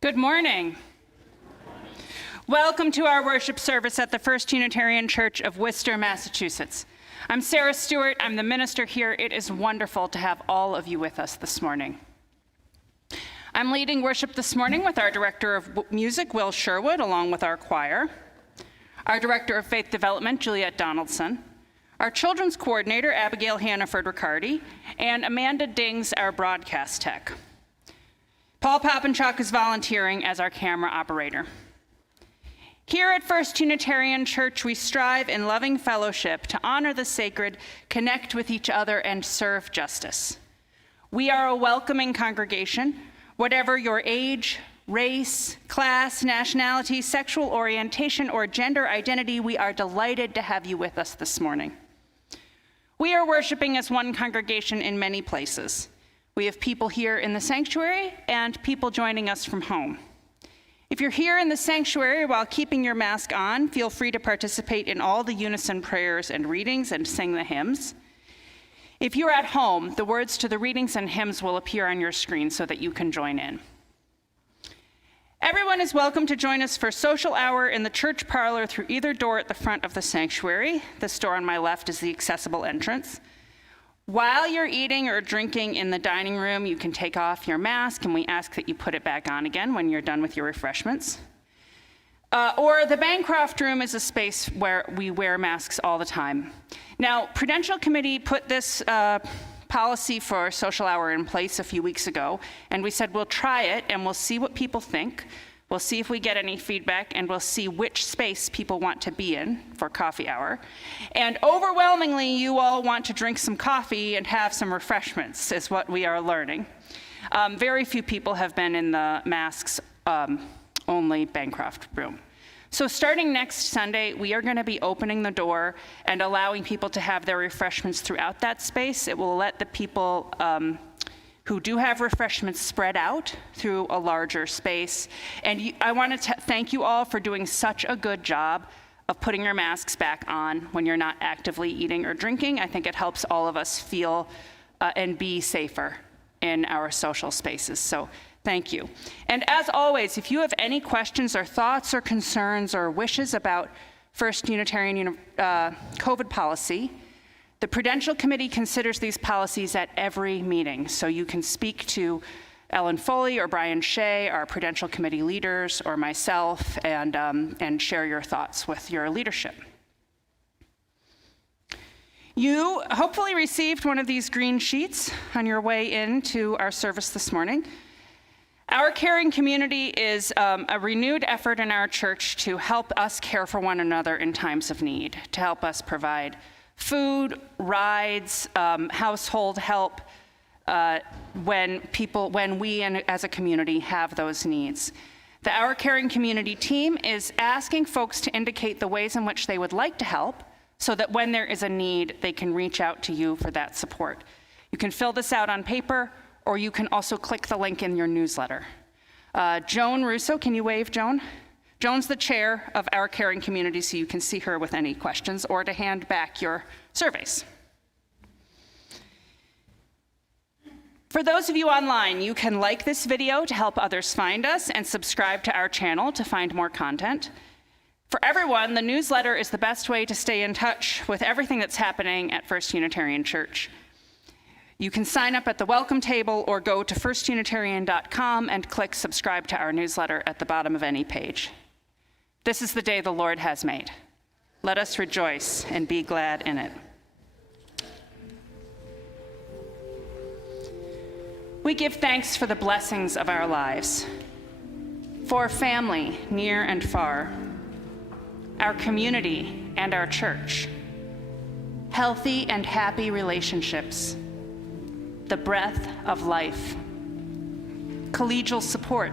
Good morning. Welcome to our worship service at the First Unitarian Church of Worcester, Massachusetts. I'm Sarah Stewart. I'm the minister here. It is wonderful to have all of you with us this morning. I'm leading worship this morning with our director of music, Will Sherwood, along with our choir, our director of faith development, Juliet Donaldson, our children's coordinator, Abigail Hannaford-Riccardi, and Amanda Dings, our broadcast tech. Paul Popenchuk is volunteering as our camera operator. Here at First Unitarian Church, we strive in loving fellowship to honor the sacred, connect with each other, and serve justice. We are a welcoming congregation. Whatever your age, race, class, nationality, sexual orientation, or gender identity, we are delighted to have you with us this morning. We are worshiping as one congregation in many places. We have people here in the sanctuary and people joining us from home. If you're here in the sanctuary while keeping your mask on, feel free to participate in all the unison prayers and readings and sing the hymns. If you're at home, the words to the readings and hymns will appear on your screen so that you can join in. Everyone is welcome to join us for social hour in the church parlor through either door at the front of the sanctuary. This door on my left is the accessible entrance. While you're eating or drinking in the dining room, you can take off your mask, and we ask that you put it back on again when you're done with your refreshments. Or the Bancroft room is a space where we wear masks all the time. Now, Prudential Committee put this policy for social hour in place a few weeks ago, and we said we'll try it and we'll see what people think. We'll see if we get any feedback, and we'll see which space people want to be in for coffee hour. And overwhelmingly, you all want to drink some coffee and have some refreshments, is what we are learning. Very few people have been in the masks only Bancroft room. So starting next Sunday, we are going to be opening the door and allowing people to have their refreshments throughout that space. It will let the people who do have refreshments spread out through a larger space. And I want to thank you all for doing such a good job of putting your masks back on when you're not actively eating or drinking. I think it helps all of us feel and be safer in our social spaces. So thank you. And as always, if you have any questions or thoughts or concerns or wishes about First Unitarian COVID policy, the Prudential Committee considers these policies at every meeting, so you can speak to Ellen Foley or Brian Shea, our Prudential Committee leaders, or myself, and share your thoughts with your leadership. You hopefully received one of these green sheets on your way into our service this morning. Our caring community is a renewed effort in our church to help us care for one another in times of need, to help us provide food, rides, household help when we as a community have those needs. The Our Caring Community team is asking folks to indicate the ways in which they would like to help so that when there is a need, they can reach out to you for that support. You can fill this out on paper, or you can also click the link in your newsletter. Joan Russo, can you wave, Joan? Joan's the chair of Our Caring Community, so you can see her with any questions or to hand back your surveys. For those of you online, you can like this video to help others find us and subscribe to our channel to find more content. For everyone, the newsletter is the best way to stay in touch with everything that's happening at First Unitarian Church. You can sign up at the welcome table or go to firstunitarian.com and click subscribe to our newsletter at the bottom of any page. This is the day the Lord has made. Let us rejoice and be glad in it. We give thanks for the blessings of our lives, for family near and far, our community and our church, healthy and happy relationships, the breath of life, collegial support,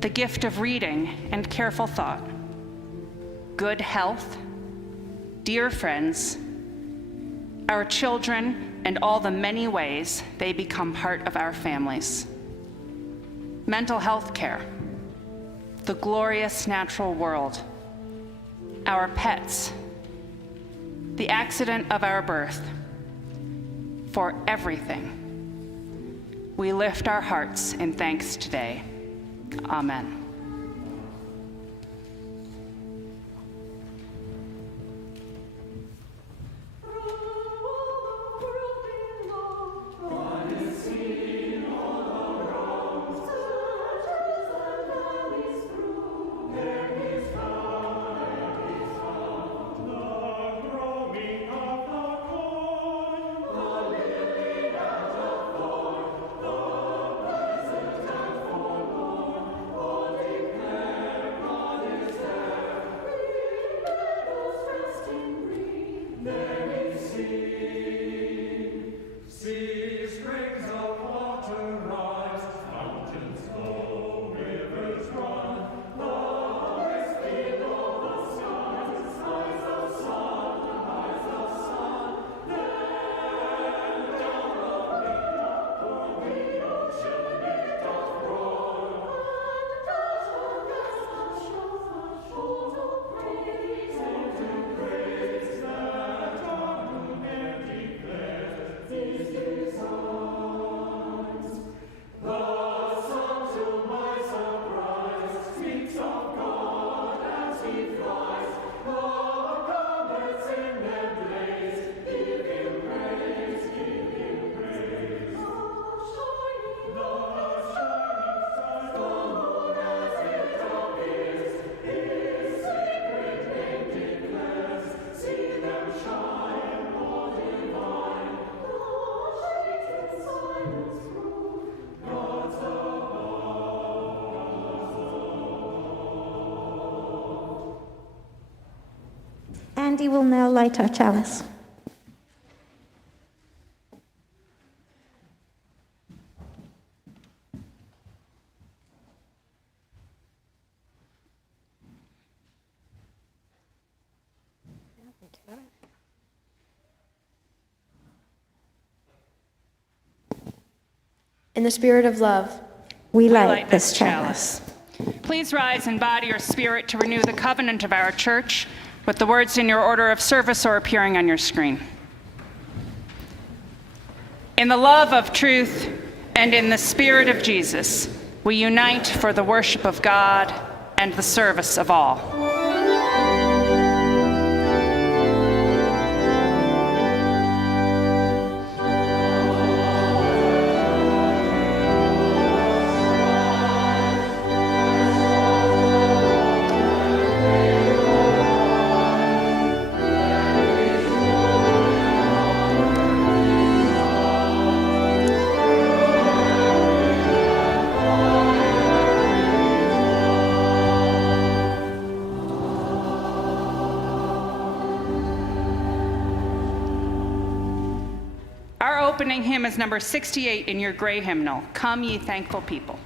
the gift of reading and careful thought, good health, dear friends, our children, and all the many ways they become part of our families, mental health care, the glorious natural world, our pets, the accident of our birth, for everything. We lift our hearts in thanks today. Amen. Andy will now light our chalice. In the spirit of love, We light this chalice. Please rise in body or spirit to renew the covenant of our church with the words in your order of service or appearing on your screen. In the love of truth and in the spirit of Jesus, we unite for the worship of God and the service of all. Our opening hymn is number 68 in your gray hymnal, Come Ye Thankful People.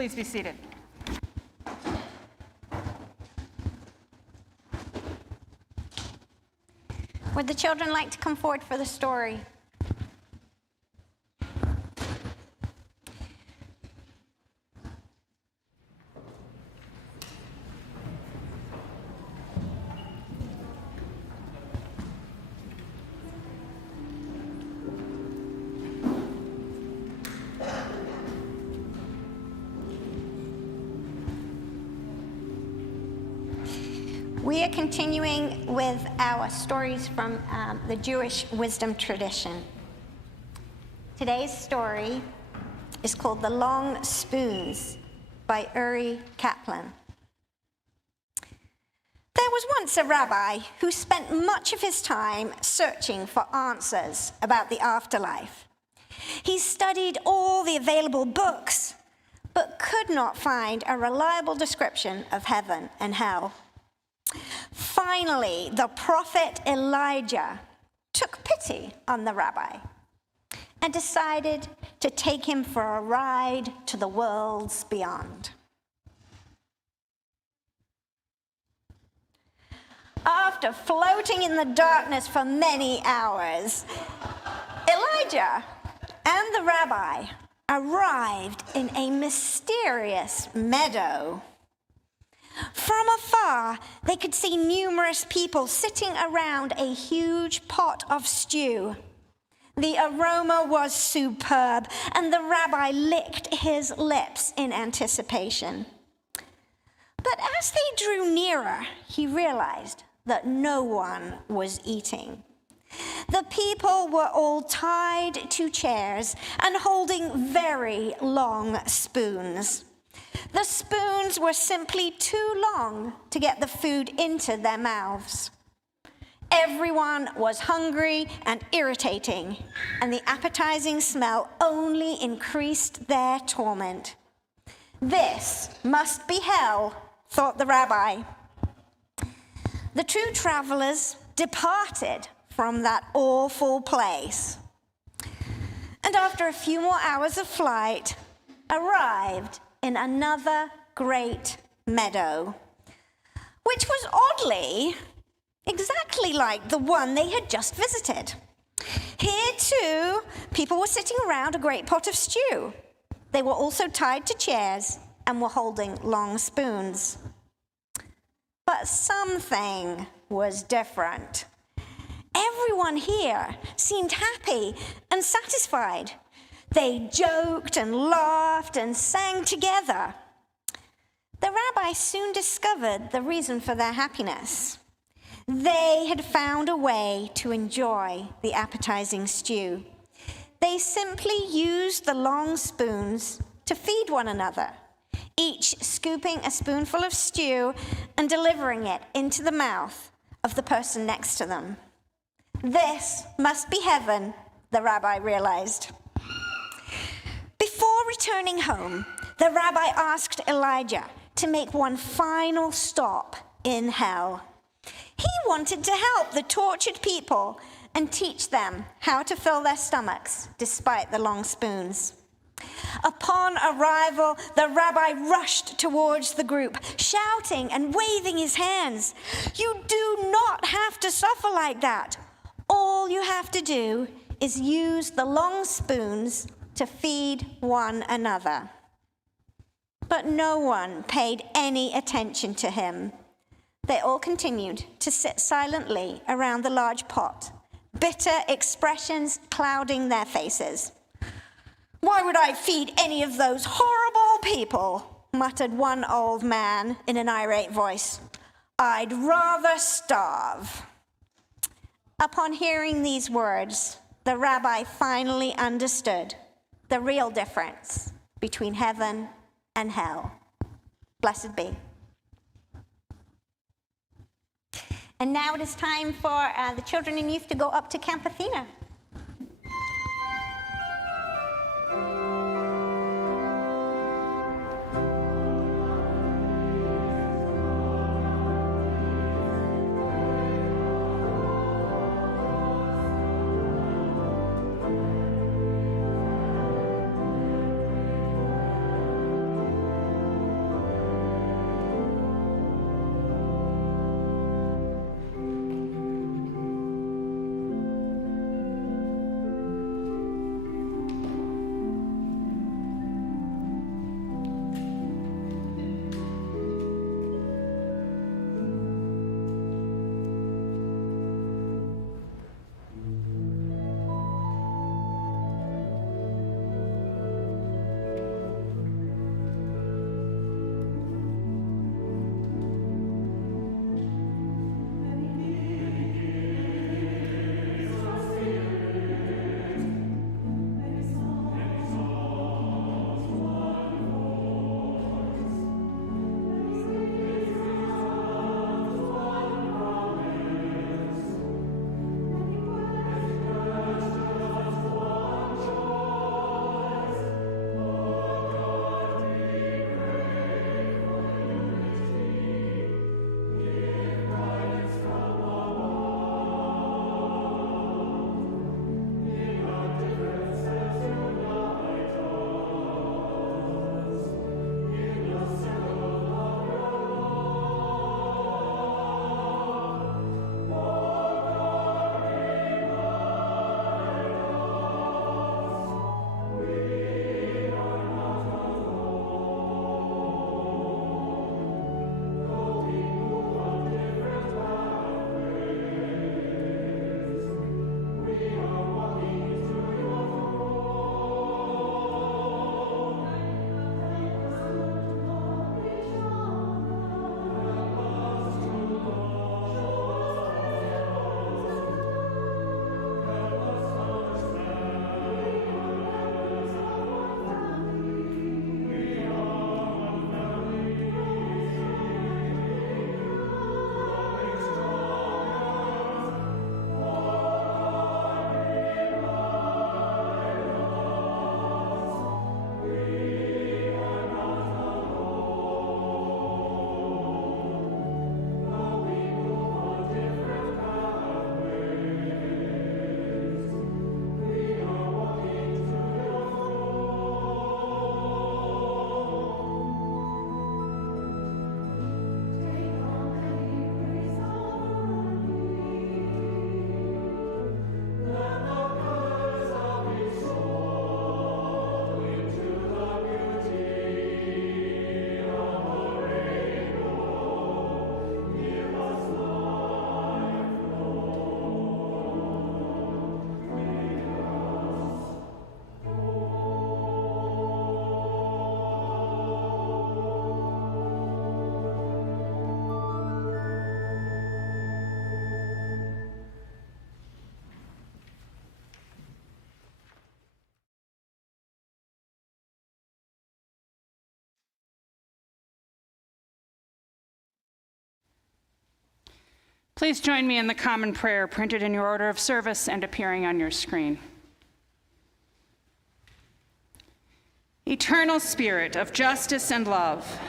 Please be seated. Would the children like to come forward for the story? We are continuing with our stories from the Jewish wisdom tradition. Today's story is called The Long Spoons by Uri Kaplan. There was once a rabbi who spent much of his time searching for answers about the afterlife. He studied all the available books, but could not find a reliable description of heaven and hell. Finally, the prophet Elijah took pity on the rabbi and decided to take him for a ride to the worlds beyond. After floating in the darkness for many hours, Elijah and the rabbi arrived in a mysterious meadow. From afar, they could see numerous people sitting around a huge pot of stew. The aroma was superb, and the rabbi licked his lips in anticipation. But as they drew nearer, he realized that no one was eating. The people were all tied to chairs and holding very long spoons. The spoons were simply too long to get the food into their mouths. Everyone was hungry and irritating, and the appetizing smell only increased their torment. This must be hell, thought the rabbi. The two travelers departed from that awful place, and after a few more hours of flight, arrived in another great meadow, which was oddly exactly like the one they had just visited. Here, too, people were sitting around a great pot of stew. They were also tied to chairs and were holding long spoons. But something was different. Everyone here seemed happy and satisfied. They joked and laughed and sang together. The rabbi soon discovered the reason for their happiness. They had found a way to enjoy the appetizing stew. They simply used the long spoons to feed one another, each scooping a spoonful of stew and delivering it into the mouth of the person next to them. This must be heaven, the rabbi realized. Before returning home, the rabbi asked Elijah to make one final stop in hell. He wanted to help the tortured people and teach them how to fill their stomachs despite the long spoons. Upon arrival, the rabbi rushed towards the group, shouting and waving his hands. "You do not have to suffer like that. All you have to do is use the long spoons to feed one another." But no one paid any attention to him. They all continued to sit silently around the large pot, bitter expressions clouding their faces. "Why would I feed any of those horrible people?" muttered one old man in an irate voice. "I'd rather starve." Upon hearing these words, the rabbi finally understood the real difference between heaven and hell. Blessed be. And now it is time for the children and youth to go up to Camp Athena. Please join me in the common prayer printed in your order of service and appearing on your screen. Eternal Spirit of justice and love,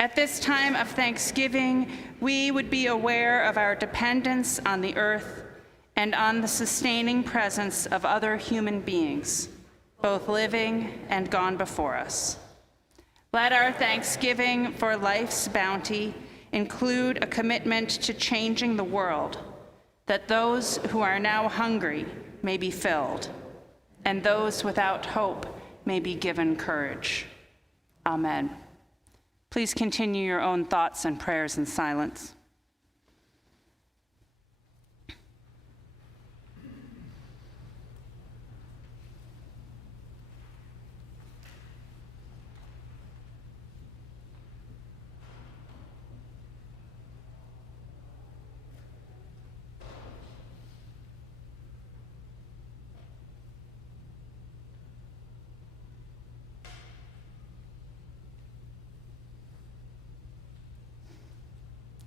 at this time of thanksgiving, we would be aware of our dependence on the earth and on the sustaining presence of other human beings, both living and gone before us. Let our thanksgiving for life's bounty include a commitment to changing the world, that those who are now hungry may be filled, and those without hope may be given courage. Amen. Please continue your own thoughts and prayers in silence.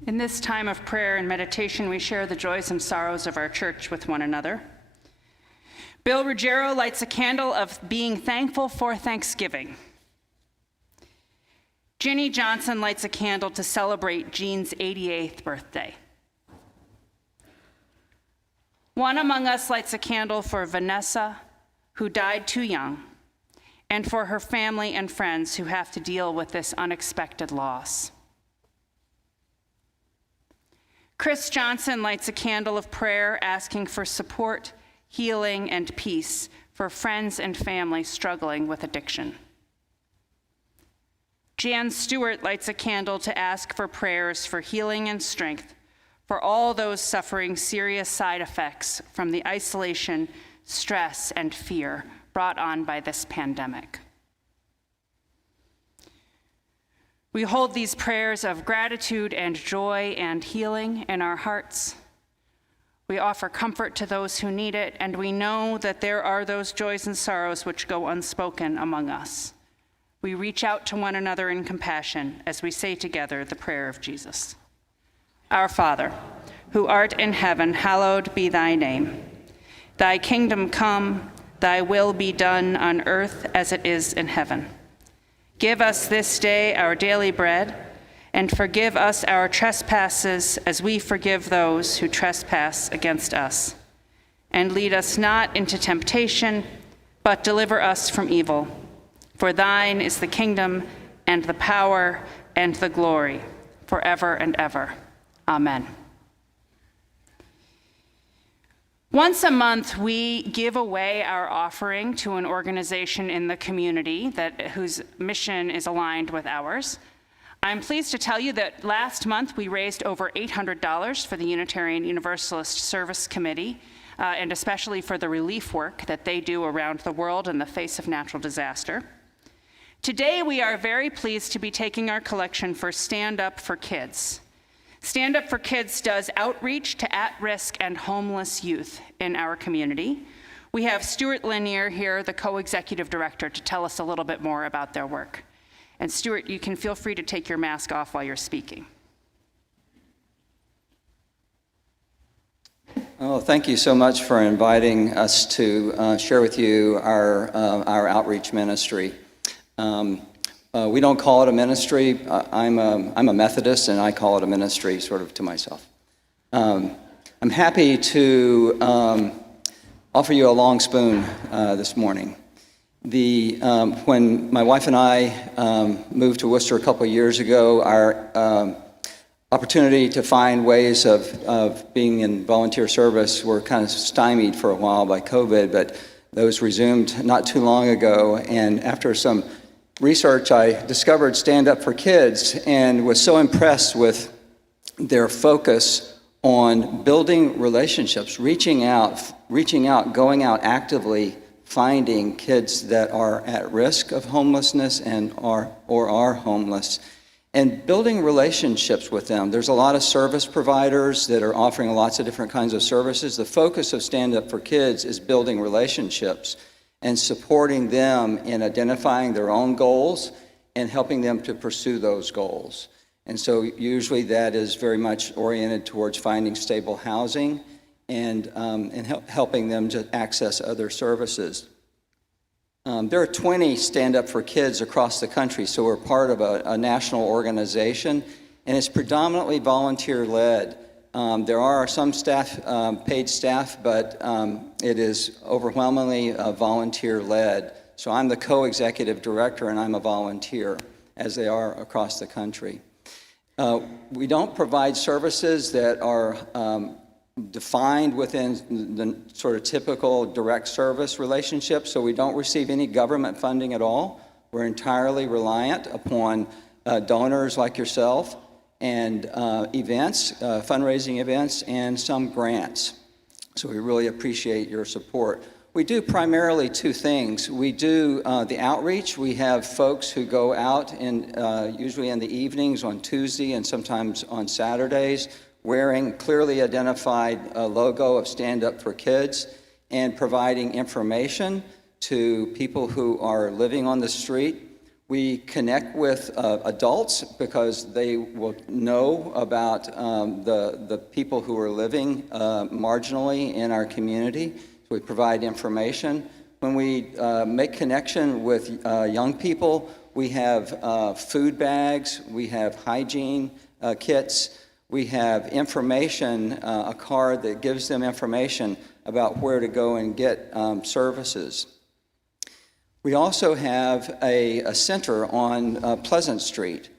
In this time of prayer and meditation, we share the joys and sorrows of our church with one another. Bill Ruggiero lights a candle of being thankful for Thanksgiving. Ginny Johnson lights a candle to celebrate Jean's 88th birthday. One among us lights a candle for Vanessa, who died too young, and for her family and friends who have to deal with this unexpected loss. Chris Johnson lights a candle of prayer asking for support, healing, and peace for friends and family struggling with addiction. Jan Stewart lights a candle to ask for prayers for healing and strength for all those suffering serious side effects from the isolation, stress, and fear brought on by this pandemic. We hold these prayers of gratitude and joy and healing in our hearts. We offer comfort to those who need it, and we know that there are those joys and sorrows which go unspoken among us. We reach out to one another in compassion as we say together the prayer of Jesus. Our Father, who art in heaven, hallowed be thy name. Thy kingdom come, thy will be done on earth as it is in heaven. Give us this day our daily bread, and forgive us our trespasses as we forgive those who trespass against us. And lead us not into temptation, but deliver us from evil. For thine is the kingdom, and the power, and the glory, forever and ever. Amen. Once a month, we give away our offering to an organization in the community whose mission is aligned with ours. I'm pleased to tell you that last month we raised over $800 for the Unitarian Universalist Service Committee, and especially for the relief work that they do around the world in the face of natural disaster. Today, we are very pleased to be taking our collection for Stand Up for Kids. Stand Up for Kids does outreach to at-risk and homeless youth in our community. We have Stewart Lanier here, the co-executive director, to tell us a little bit more about their work. And Stewart, you can feel free to take your mask off while you're speaking. Oh, thank you so much for inviting us to share with you our outreach ministry. We don't call it a ministry. I'm a Methodist, and I call it a ministry sort of to myself. I'm happy to offer you a long spoon this morning. When my wife and I moved to Worcester a couple of years ago, our opportunity to find ways of being in volunteer service were kind of stymied for a while by COVID, but those resumed not too long ago. And after some research, I discovered Stand Up for Kids and was so impressed with their focus on building relationships, reaching out, going out actively, finding kids that are at risk of homelessness or are homeless, and building relationships with them. There's a lot of service providers that are offering lots of different kinds of services. The focus of Stand Up for Kids is building relationships and supporting them in identifying their own goals and helping them to pursue those goals. And so usually that is very much oriented towards finding stable housing and helping them to access other services. There are 20 Stand Up for Kids across the country, so we're part of a national organization, and it's predominantly volunteer-led. There are some staff, paid staff, but it is overwhelmingly volunteer-led. So I'm the co-executive director, and I'm a volunteer, as they are across the country. We don't provide services that are defined within the sort of typical direct service relationship, so we don't receive any government funding at all. We're entirely reliant upon donors like yourself and events, fundraising events, and some grants. So we really appreciate your support. We do primarily two things. We do the outreach. We have folks who go out usually in the evenings on Tuesday and sometimes on Saturdays, wearing clearly identified logo of Stand Up for Kids and providing information to people who are living on the street. We connect with adults because they will know about the people who are living marginally in our community. So we provide information. When we make connection with young people, we have food bags, we have hygiene kits, we have information, a card that gives them information about where to go and get services. We also have a center on Pleasant Street,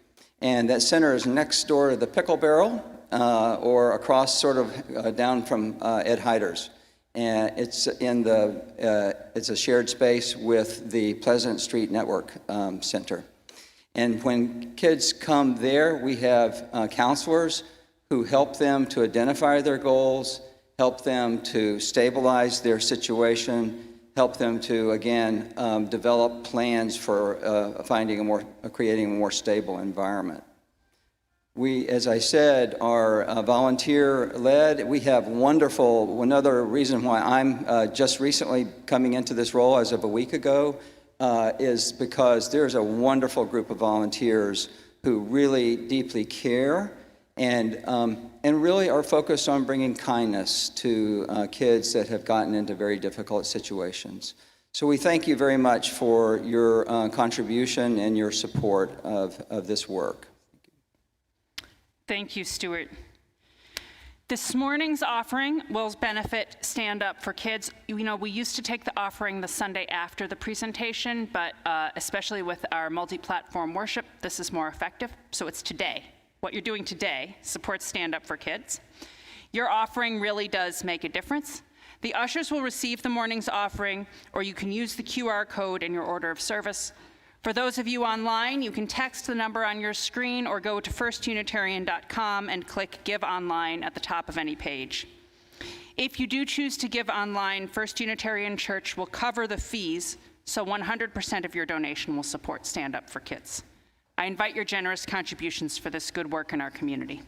and that center is next door to the Pickle Barrel, or across sort of down from Ed Hyder's. And it's it's a shared space with the Pleasant Street Network Center. And when kids come there, we have counselors who help them to identify their goals, help them to stabilize their situation, help them to, again, develop plans for creating a more stable environment. We, as I said, are volunteer-led. We have another reason why I'm just recently coming into this role as of a week ago is because there's a wonderful group of volunteers who really deeply care and really are focused on bringing kindness to kids that have gotten into very difficult situations. So we thank you very much for your contribution and your support of this work. Thank you, Stewart. This morning's offering will benefit Stand Up for Kids. You know, we used to take the offering the Sunday after the presentation, but especially with our multi-platform worship, this is more effective, so it's today. What you're doing today supports Stand Up for Kids. Your offering really does make a difference. The ushers will receive the morning's offering, or you can use the QR code in your order of service. For those of you online, you can text the number on your screen or go to firstunitarian.com and click Give Online at the top of any page. If you do choose to give online, First Unitarian Church will cover the fees, so 100% of your donation will support Stand Up for Kids. I invite your generous contributions for this good work in our community.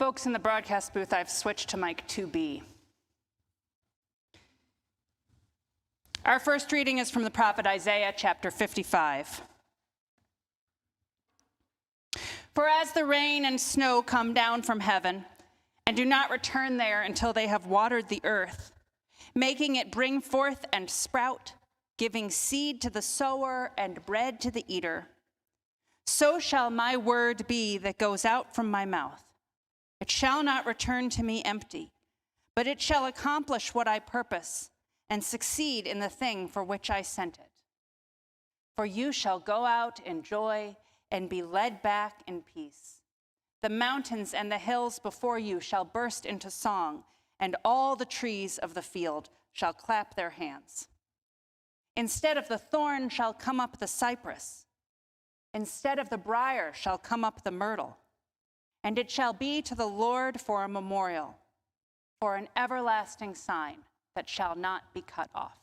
Folks in the broadcast booth, I've switched to mic 2B. Our first reading is from the prophet Isaiah, chapter 55. For as the rain and snow come down from heaven, and do not return there until they have watered the earth, making it bring forth and sprout, giving seed to the sower and bread to the eater, so shall my word be that goes out from my mouth. It shall not return to me empty, but it shall accomplish what I purpose and succeed in the thing for which I sent it. For you shall go out in joy and be led back in peace. The mountains and the hills before you shall burst into song, and all the trees of the field shall clap their hands. Instead of the thorn shall come up the cypress. Instead of the briar shall come up the myrtle. And it shall be to the Lord for a memorial, for an everlasting sign that shall not be cut off.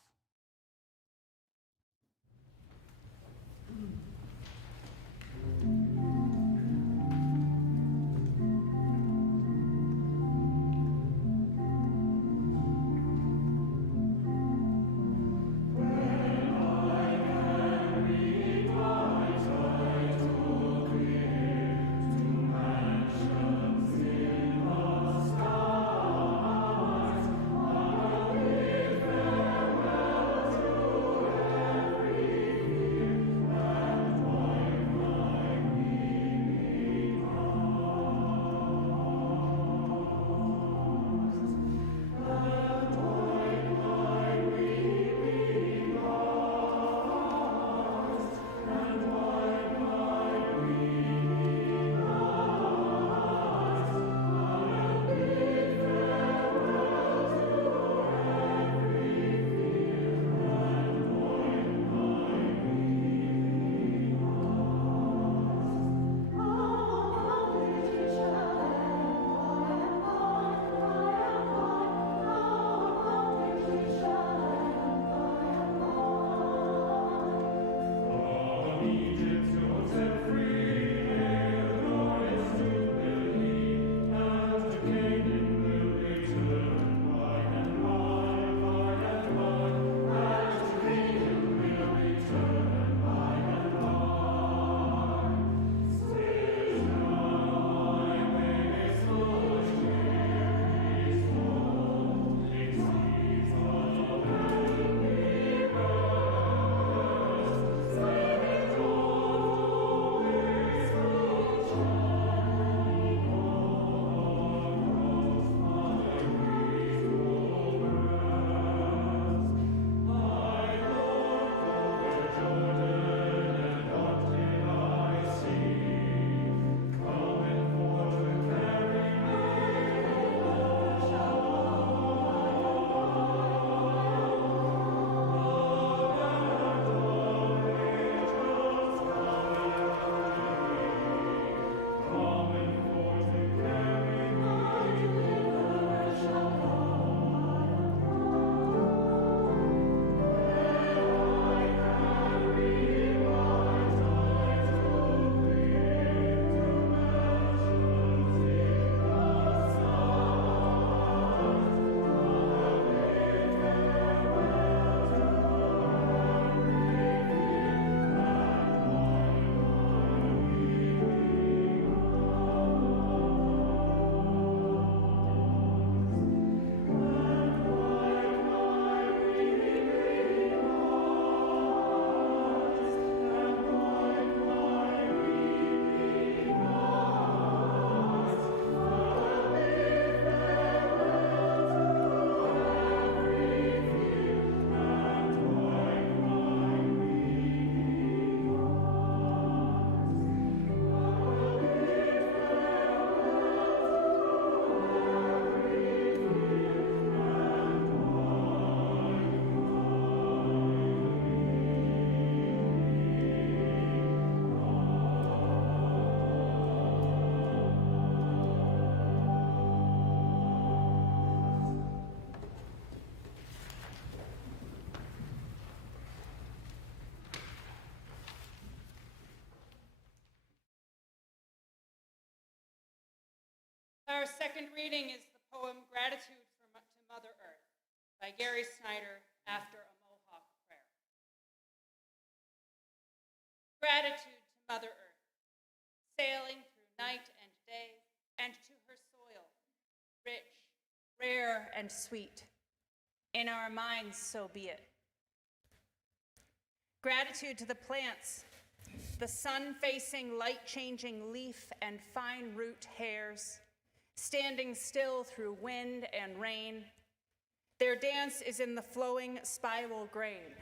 Our second reading is the poem Gratitude to Mother Earth by Gary Snyder after a Mohawk prayer. Gratitude to Mother Earth, sailing through night and day, and to her soil, rich, rare, and sweet. In our minds, so be it. Gratitude to the plants, the sun-facing, light-changing leaf and fine root hairs, standing still through wind and rain. Their dance is in the flowing spiral grain.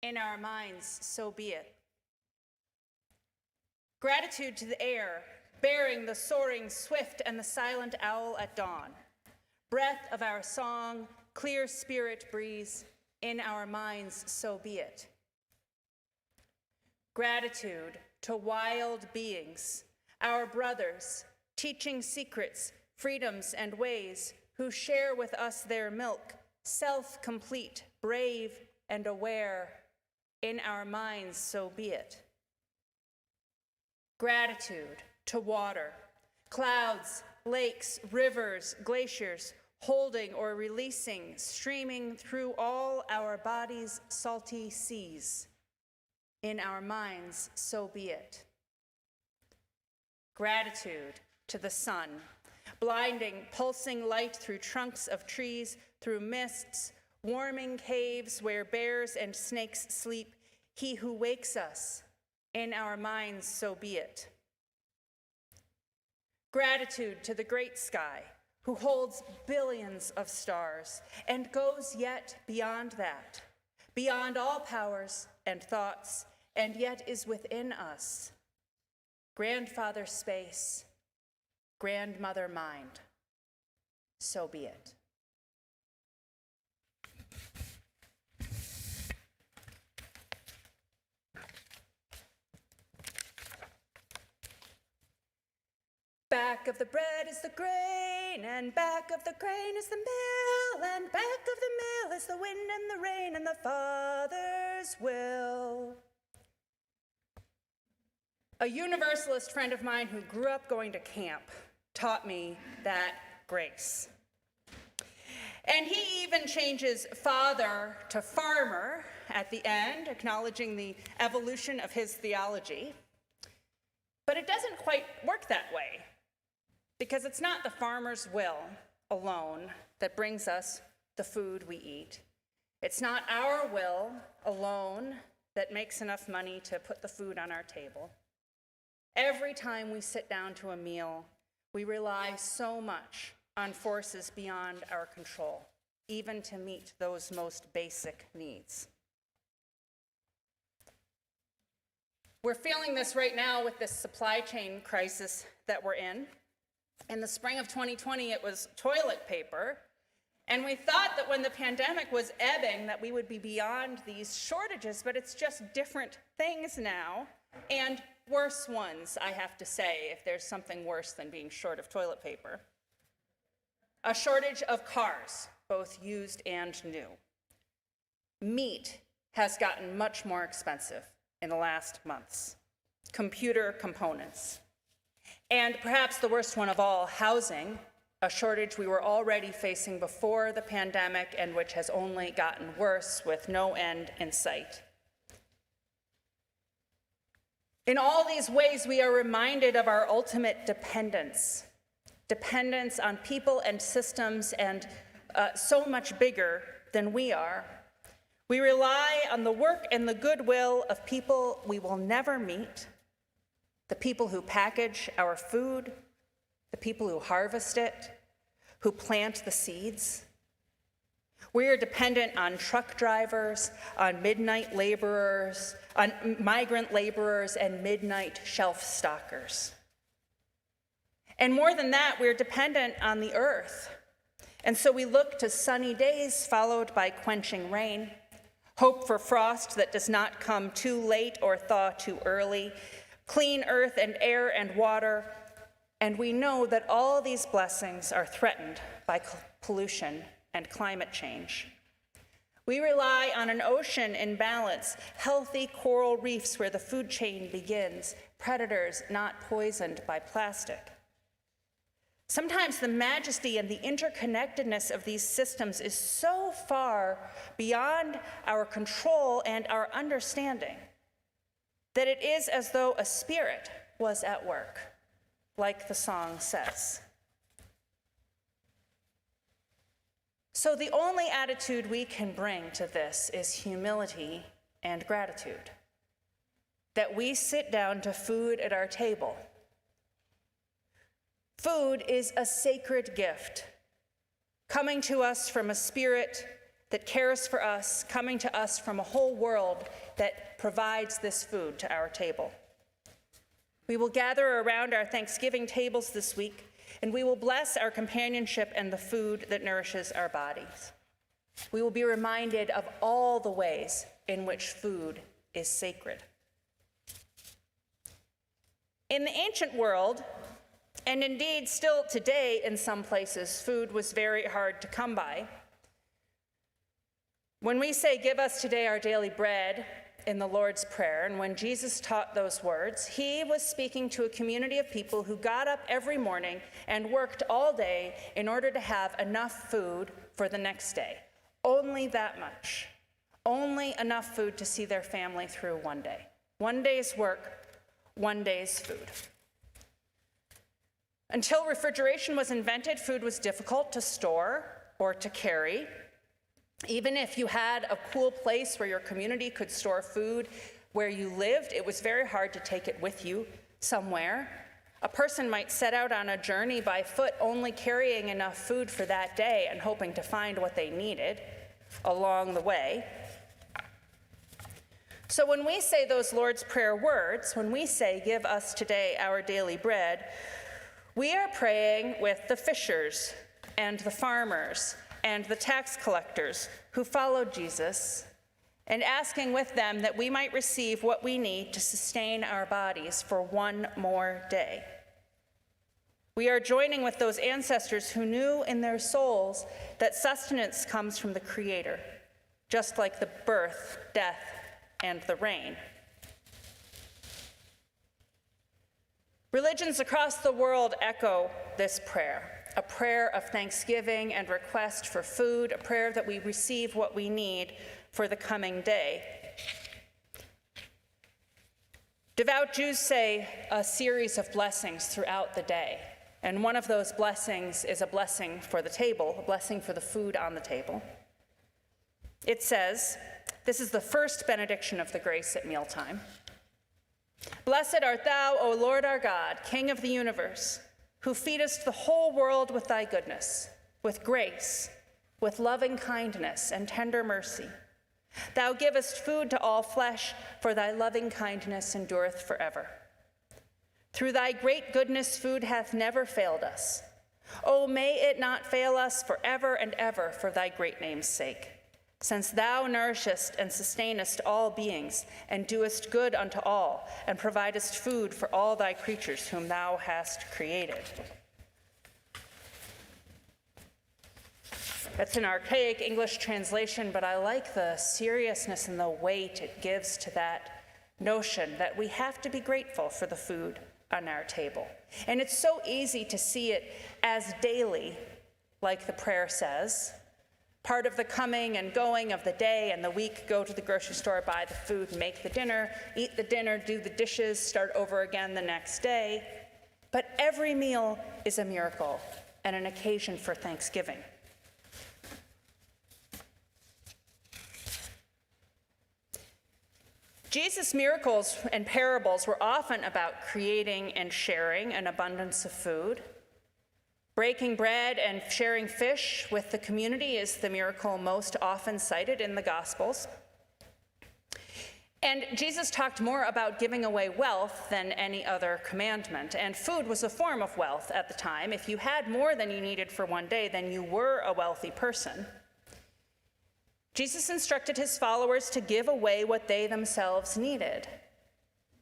In our minds, so be it. Gratitude to the air, bearing the soaring swift and the silent owl at dawn. Breath of our song, clear spirit breeze. In our minds, so be it. Gratitude to wild beings, our brothers, teaching secrets, freedoms, and ways, who share with us their milk, self-complete, brave, and aware. In our minds, so be it. Gratitude to water, clouds, lakes, rivers, glaciers, holding or releasing, streaming through all our bodies' salty seas. In our minds, so be it. Gratitude to the sun, blinding, pulsing light through trunks of trees, through mists, warming caves where bears and snakes sleep. He who wakes us, in our minds, so be it. Gratitude to the great sky, who holds billions of stars and goes yet beyond that, beyond all powers and thoughts, and yet is within us. Grandfather space, grandmother mind, so be it. Back of the bread is the grain, and back of the grain is the mill, and back of the mill is the wind and the rain and the Father's will. A Universalist friend of mine who grew up going to camp taught me that grace. And he even changes father to farmer at the end, acknowledging the evolution of his theology. But it doesn't quite work that way, because it's not the farmer's will alone that brings us the food we eat. It's not our will alone that makes enough money to put the food on our table. Every time we sit down to a meal, we rely so much on forces beyond our control, even to meet those most basic needs. We're feeling this right now with this supply chain crisis that we're in. In the spring of 2020, it was toilet paper, and we thought that when the pandemic was ebbing that we would be beyond these shortages, but it's just different things now, and worse ones, I have to say, if there's something worse than being short of toilet paper. A shortage of cars, both used and new. Meat has gotten much more expensive in the last months. Computer components. And perhaps the worst one of all, housing, a shortage we were already facing before the pandemic and which has only gotten worse with no end in sight. In all these ways, we are reminded of our ultimate dependence on people and systems, and so much bigger than we are. We rely on the work and the goodwill of people we will never meet, the people who package our food, the people who harvest it, who plant the seeds. We are dependent on truck drivers, on midnight laborers, on migrant laborers, and midnight shelf stockers. And more than that, we're dependent on the earth. And so we look to sunny days followed by quenching rain, hope for frost that does not come too late or thaw too early, clean earth and air and water, and we know that all these blessings are threatened by pollution and climate change. We rely on an ocean in balance, healthy coral reefs where the food chain begins, predators not poisoned by plastic. Sometimes the majesty and the interconnectedness of these systems is so far beyond our control and our understanding that it is as though a spirit was at work, like the song says. So the only attitude we can bring to this is humility and gratitude, that we sit down to food at our table. Food is a sacred gift, coming to us from a spirit that cares for us, coming to us from a whole world that provides this food to our table. We will gather around our Thanksgiving tables this week, and we will bless our companionship and the food that nourishes our bodies. We will be reminded of all the ways in which food is sacred. In the ancient world, and indeed still today in some places, food was very hard to come by. When we say, "Give us today our daily bread," in the Lord's Prayer, and when Jesus taught those words, he was speaking to a community of people who got up every morning and worked all day in order to have enough food for the next day. Only that much. Only enough food to see their family through one day. One day's work, one day's food. Until refrigeration was invented, food was difficult to store or to carry. Even if you had a cool place where your community could store food where you lived, it was very hard to take it with you somewhere. A person might set out on a journey by foot, only carrying enough food for that day and hoping to find what they needed along the way. So when we say those Lord's Prayer words, when we say, "Give us today our daily bread," we are praying with the fishers and the farmers and the tax collectors who followed Jesus, and asking with them that we might receive what we need to sustain our bodies for one more day. We are joining with those ancestors who knew in their souls that sustenance comes from the Creator, just like the birth, death, and the rain. Religions across the world echo this prayer, a prayer of thanksgiving and request for food, a prayer that we receive what we need for the coming day. Devout Jews say a series of blessings throughout the day, and one of those blessings is a blessing for the table, a blessing for the food on the table. It says, this is the first benediction of the grace at mealtime. "Blessed art thou, O Lord our God, King of the universe, who feedest the whole world with thy goodness, with grace, with loving kindness and tender mercy. Thou givest food to all flesh, for thy loving kindness endureth forever. Through thy great goodness food hath never failed us. O may it not fail us forever and ever for thy great name's sake, since thou nourishest and sustainest all beings, and doest good unto all, and providest food for all thy creatures whom thou hast created." That's an archaic English translation, but I like the seriousness and the weight it gives to that notion that we have to be grateful for the food on our table. And it's so easy to see it as daily, like the prayer says, part of the coming and going of the day and the week. Go to the grocery store, buy the food, make the dinner, eat the dinner, do the dishes, start over again the next day. But every meal is a miracle and an occasion for thanksgiving. Jesus' miracles and parables were often about creating and sharing an abundance of food. Breaking bread and sharing fish with the community is the miracle most often cited in the Gospels. And Jesus talked more about giving away wealth than any other commandment. And food was a form of wealth at the time. If you had more than you needed for one day, then you were a wealthy person. Jesus instructed his followers to give away what they themselves needed.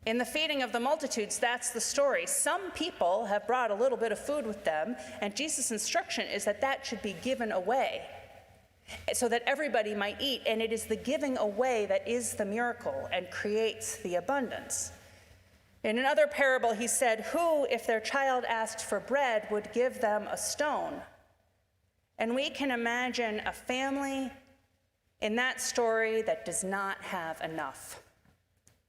In the feeding of the multitudes, that's the story. Some people have brought a little bit of food with them, and Jesus' instruction is that that should be given away so that everybody might eat, and it is the giving away that is the miracle and creates the abundance. In another parable, he said, "Who, if their child asked for bread, would give them a stone?" And we can imagine a family in that story that does not have enough.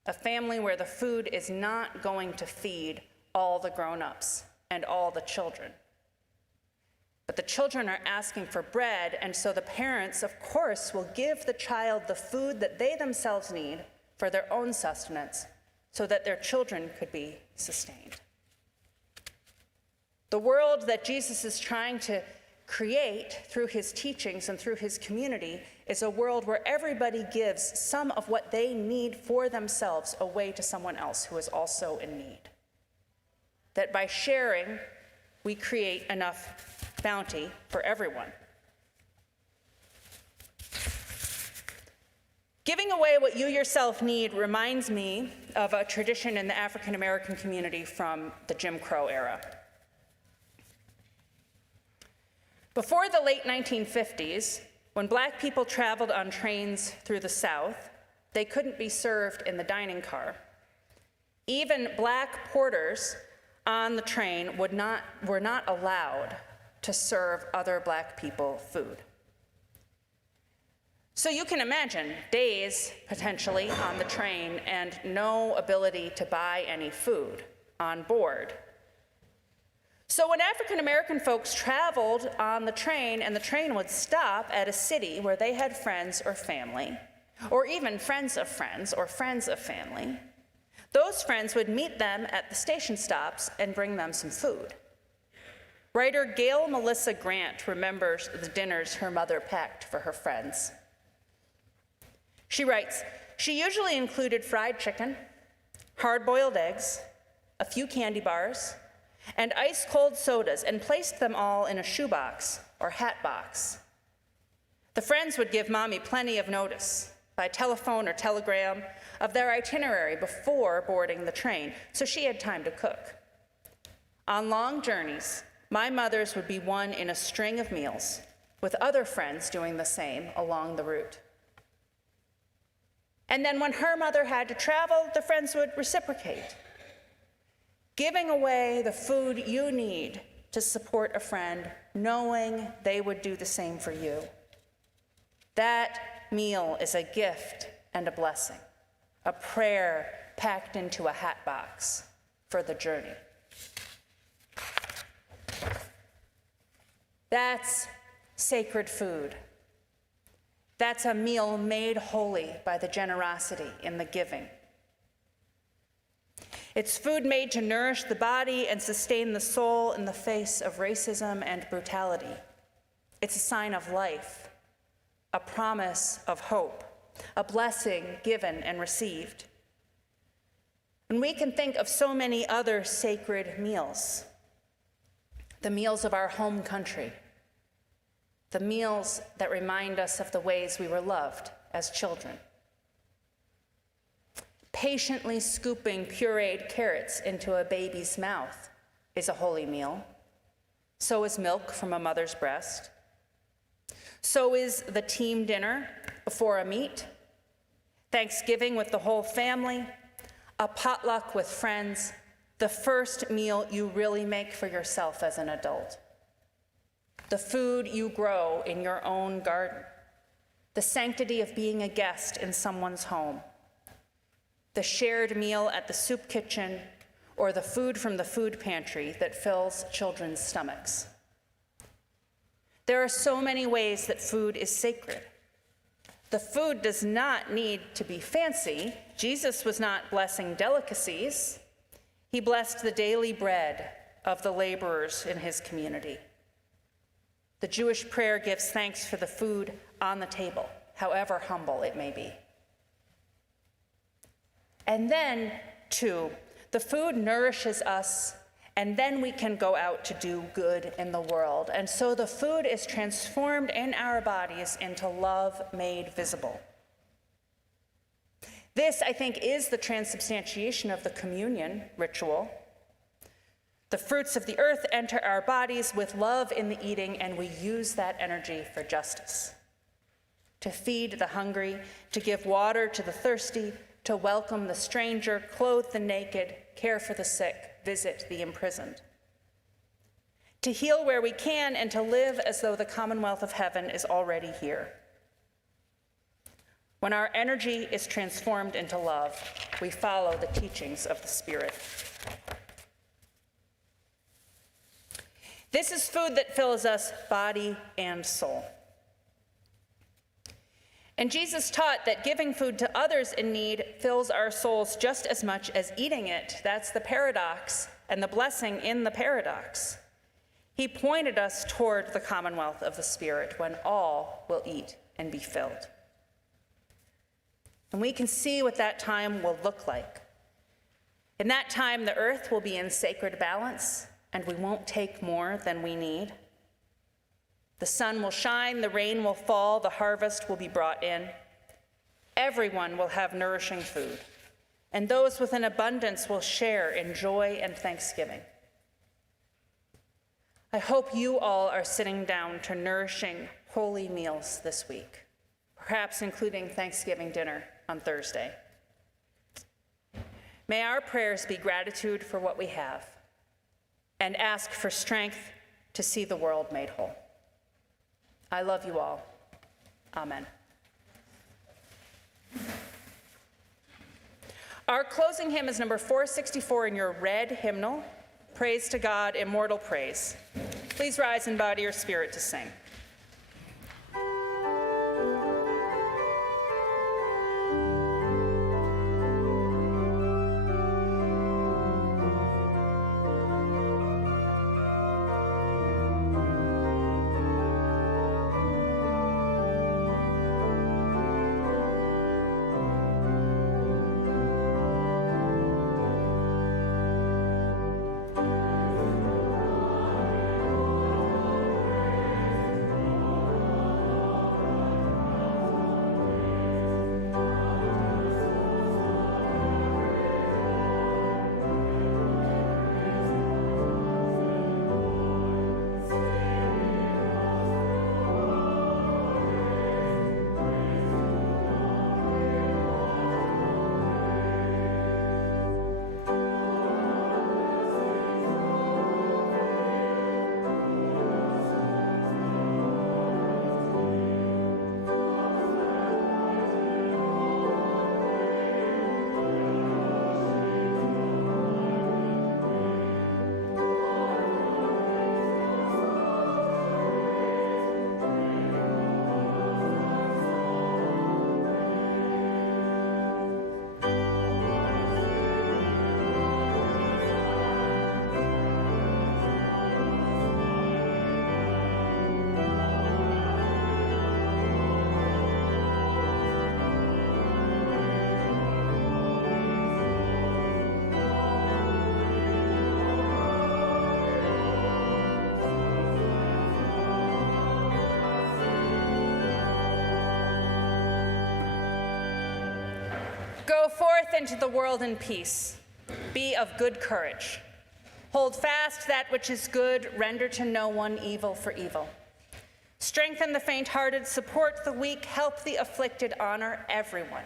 A family where the food is not going to feed all the grown-ups and all the children. But the children are asking for bread, and so the parents, of course, will give the child the food that they themselves need for their own sustenance, so that their children could be sustained. The world that Jesus is trying to create through his teachings and through his community is a world where everybody gives some of what they need for themselves away to someone else who is also in need. That by sharing, we create enough bounty for everyone. Giving away what you yourself need reminds me of a tradition in the African American community from the Jim Crow era. Before the late 1950s, when Black people traveled on trains through the South, they couldn't be served in the dining car. Even Black porters on the train were not allowed to serve other Black people food. So you can imagine days, potentially, on the train and no ability to buy any food on board. So when African American folks traveled on the train and the train would stop at a city where they had friends or family, or even friends of friends or friends of family, those friends would meet them at the station stops and bring them some food. Writer Gail Melissa Grant remembers the dinners her mother packed for her friends. She writes, "She usually included fried chicken, hard-boiled eggs, a few candy bars, and ice-cold sodas, and placed them all in a shoebox or hat box. The friends would give Mommy plenty of notice, by telephone or telegram, of their itinerary before boarding the train, so she had time to cook. On long journeys, my mother's would be one in a string of meals, with other friends doing the same along the route. And then when her mother had to travel, the friends would reciprocate, giving away the food you need to support a friend, knowing they would do the same for you. That meal is a gift and a blessing, a prayer packed into a hat box for the journey." That's sacred food. That's a meal made holy by the generosity in the giving. It's food made to nourish the body and sustain the soul in the face of racism and brutality. It's a sign of life, a promise of hope, a blessing given and received. And we can think of so many other sacred meals. The meals of our home country, the meals that remind us of the ways we were loved as children. Patiently scooping pureed carrots into a baby's mouth is a holy meal. So is milk from a mother's breast. So is the team dinner before a meet, Thanksgiving with the whole family, a potluck with friends, the first meal you really make for yourself as an adult. The food you grow in your own garden, the sanctity of being a guest in someone's home, the shared meal at the soup kitchen, or the food from the food pantry that fills children's stomachs. There are so many ways that food is sacred. The food does not need to be fancy. Jesus was not blessing delicacies. He blessed the daily bread of the laborers in his community. The Jewish prayer gives thanks for the food on the table, however humble it may be. And then, too, the food nourishes us, and then we can go out to do good in the world. And so the food is transformed in our bodies into love made visible. This, I think, is the transubstantiation of the communion ritual. The fruits of the earth enter our bodies with love in the eating, and we use that energy for justice. To feed the hungry, to give water to the thirsty, to welcome the stranger, clothe the naked, care for the sick, visit the imprisoned. To heal where we can and to live as though the commonwealth of heaven is already here. When our energy is transformed into love, we follow the teachings of the Spirit. This is food that fills us body and soul. And Jesus taught that giving food to others in need fills our souls just as much as eating it. That's the paradox and the blessing in the paradox. He pointed us toward the commonwealth of the Spirit when all will eat and be filled. And we can see what that time will look like. In that time, the earth will be in sacred balance, and we won't take more than we need. The sun will shine, the rain will fall, the harvest will be brought in. Everyone will have nourishing food, and those with an abundance will share in joy and thanksgiving. I hope you all are sitting down to nourishing, holy meals this week, perhaps including Thanksgiving dinner on Thursday. May our prayers be gratitude for what we have and ask for strength to see the world made whole. I love you all. Amen. Our closing hymn is number 464 in your red hymnal, Praise to God, Immortal Praise. Please rise in body or spirit to sing. Go forth into the world in peace. Be of good courage. Hold fast that which is good. Render to no one evil for evil. Strengthen the faint-hearted. Support the weak. Help the afflicted. Honor everyone.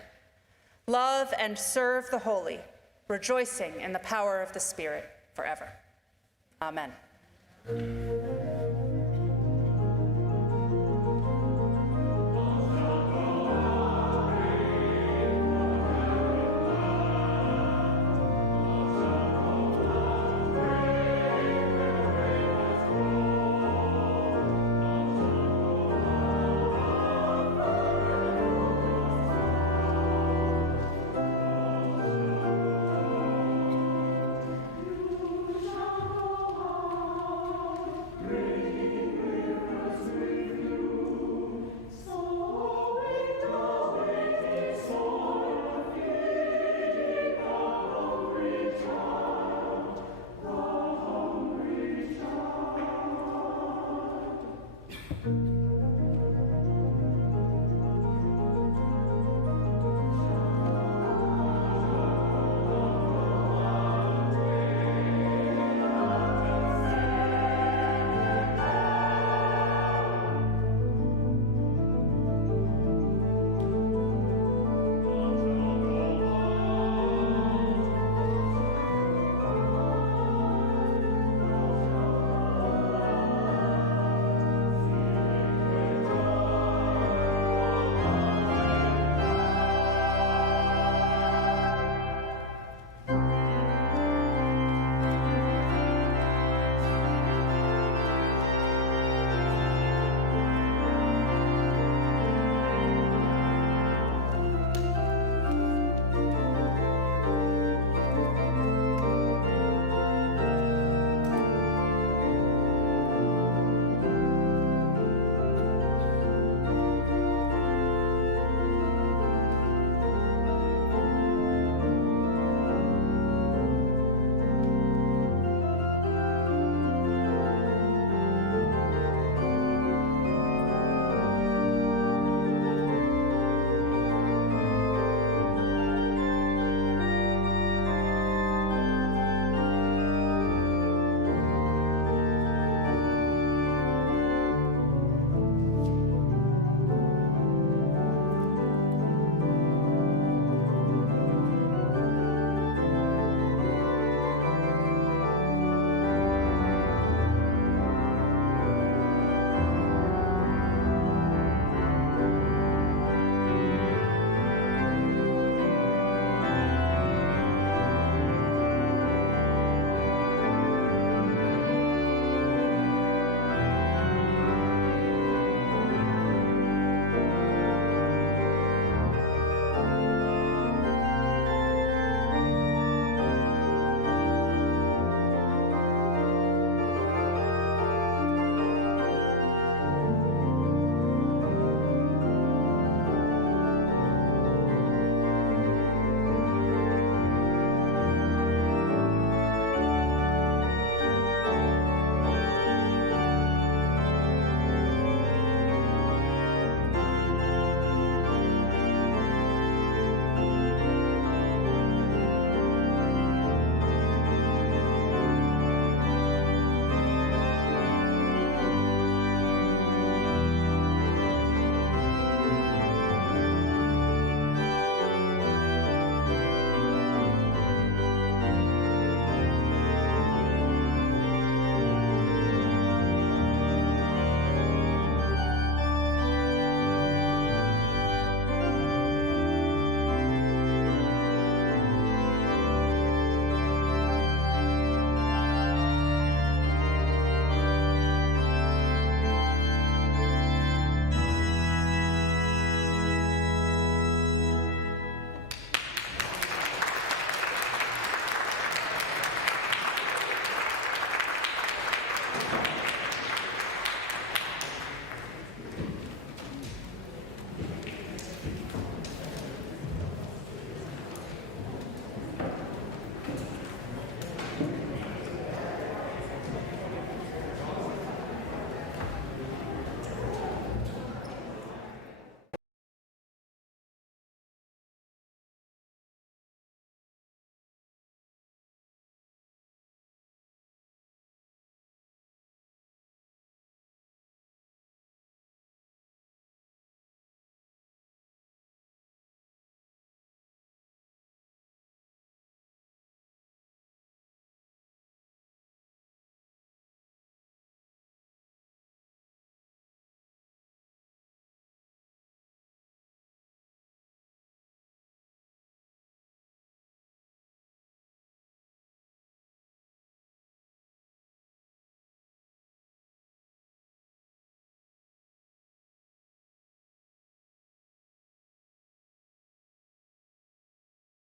Love and serve the holy, rejoicing in the power of the Spirit forever. Amen.